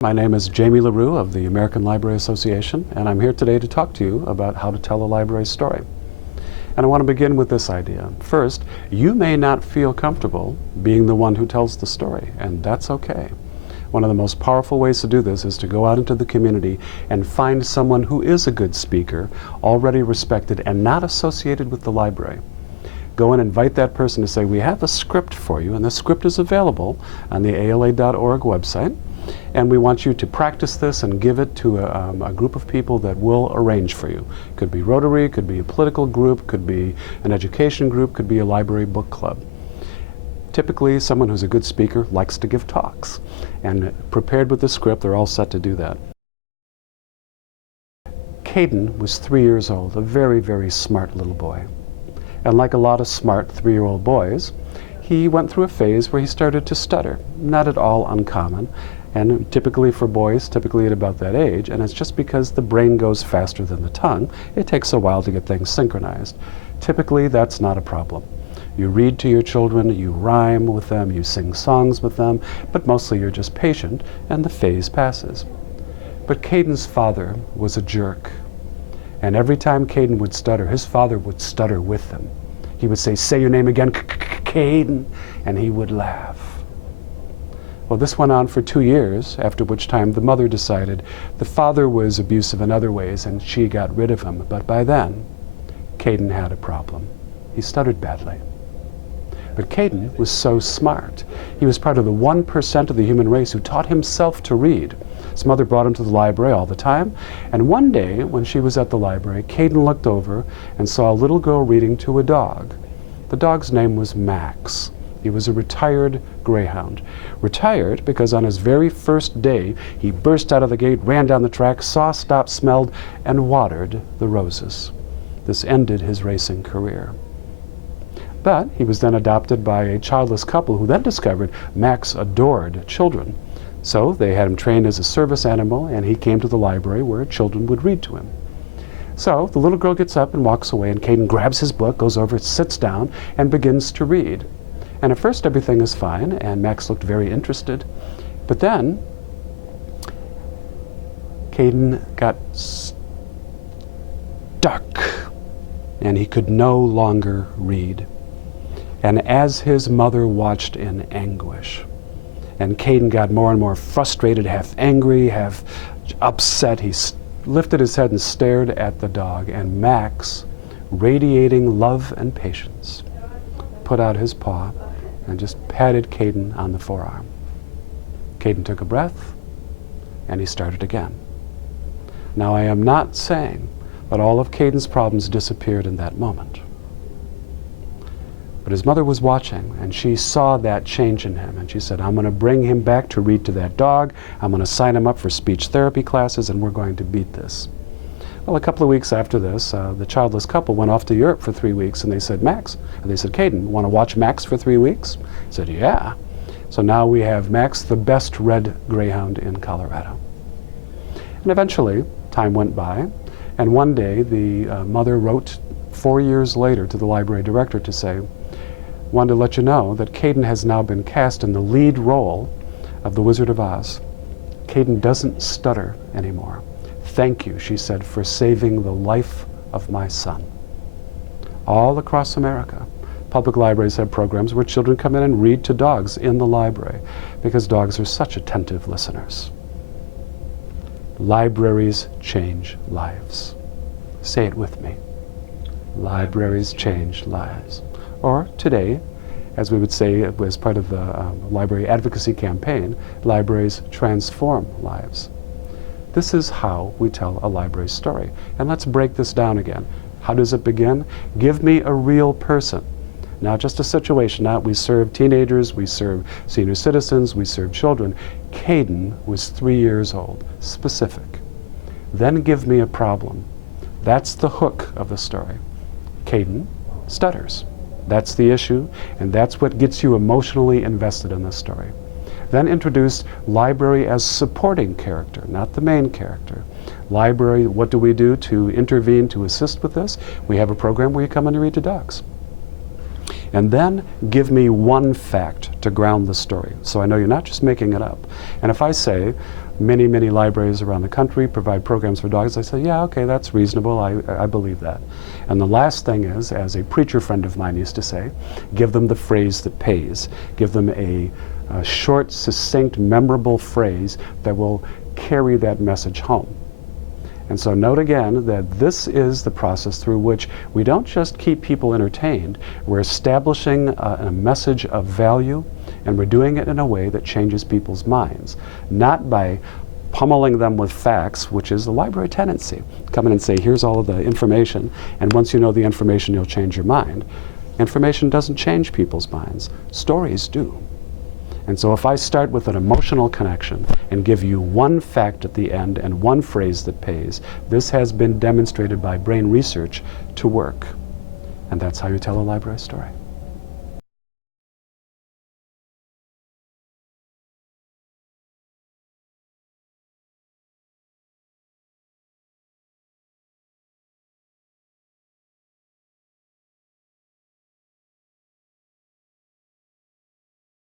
My name is Jamie LaRue of the American Library Association, and I'm here today to talk to you about how to tell a library story. And I want to begin with this idea. First, you may not feel comfortable being the one who tells the story, and that's okay. One of the most powerful ways to do this is to go out into the community and find someone who is a good speaker, already respected and not associated with the library. Go and invite that person to say, we have a script for you, and the script is available on the ALA.org website. And we want you to practice this and give it to a group of people that will arrange for you. Could be Rotary, could be a political group, could be an education group, could be a library book club. Typically, someone who's a good speaker likes to give talks. And prepared with the script, they're all set to do that. Caden was 3 years old, a very, very smart little boy. And like a lot of smart 3-year-old boys, he went through a phase where he started to stutter, not at all uncommon. And typically for boys, typically at about that age, and it's just because the brain goes faster than the tongue, it takes a while to get things synchronized. Typically, that's not a problem. You read to your children, you rhyme with them, you sing songs with them, but mostly you're just patient, and the phase passes. But Caden's father was a jerk. And every time Caden would stutter, his father would stutter with him. He would say your name again, Caden, and he would laugh. Well, this went on for 2 years, after which time the mother decided the father was abusive in other ways and she got rid of him. But by then, Caden had a problem. He stuttered badly. But Caden was so smart. He was part of the 1% of the human race who taught himself to read. His mother brought him to the library all the time, and one day when she was at the library, Caden looked over and saw a little girl reading to a dog. The dog's name was Max. He was a retired greyhound. Retired because on his very first day, he burst out of the gate, ran down the track, saw, stopped, smelled, and watered the roses. This ended his racing career. But he was then adopted by a childless couple who then discovered Max adored children. So they had him trained as a service animal, and he came to the library where children would read to him. So the little girl gets up and walks away, and Caden grabs his book, goes over, sits down, and begins to read. And at first everything is fine, and Max looked very interested. But then, Caden got stuck, and he could no longer read. And as his mother watched in anguish, and Caden got more and more frustrated, half angry, half upset, he lifted his head and stared at the dog, and Max, radiating love and patience, put out his paw and just patted Caden on the forearm. Caden took a breath, and he started again. Now, I am not saying that all of Caden's problems disappeared in that moment. But his mother was watching, and she saw that change in him, and she said, I'm going to bring him back to read to that dog. I'm going to sign him up for speech therapy classes, and we're going to beat this. Well, a couple of weeks after this, the childless couple went off to Europe for 3 weeks, and they said, Caden, want to watch Max for 3 weeks? He said, yeah. So now we have Max, the best red greyhound in Colorado. And eventually, time went by, and one day the mother wrote 4 years later to the library director to say, wanted to let you know that Caden has now been cast in the lead role of The Wizard of Oz. Caden doesn't stutter anymore. Thank you, she said, for saving the life of my son. All across America, public libraries have programs where children come in and read to dogs in the library because dogs are such attentive listeners. Libraries change lives. Say it with me. Libraries change lives. Or today, as we would say as part of the library advocacy campaign, libraries transform lives. This is how we tell a library story. And let's break this down again. How does it begin? Give me a real person. Not just a situation. Not we serve teenagers, we serve senior citizens, we serve children. Caden was 3 years old. Specific. Then give me a problem. That's the hook of the story. Caden stutters. That's the issue, and that's what gets you emotionally invested in this story. Then introduce library as supporting character, not the main character. Library, what do we do to intervene, to assist with this? We have a program where you come and you read to dogs. And then give me one fact to ground the story, so I know you're not just making it up. And if I say, Many, many libraries around the country provide programs for dogs. I say, yeah, okay, that's reasonable. I believe that. And the last thing is, as a preacher friend of mine used to say, give them the phrase that pays. Give them a short, succinct, memorable phrase that will carry that message home. And so note again that this is the process through which we don't just keep people entertained, we're establishing a message of value, and we're doing it in a way that changes people's minds, not by pummeling them with facts, which is the library tendency. Come in and say, here's all of the information, and once you know the information, you'll change your mind. Information doesn't change people's minds. Stories do. And so if I start with an emotional connection and give you one fact at the end and one phrase that pays, this has been demonstrated by brain research to work. And that's how you tell a library story.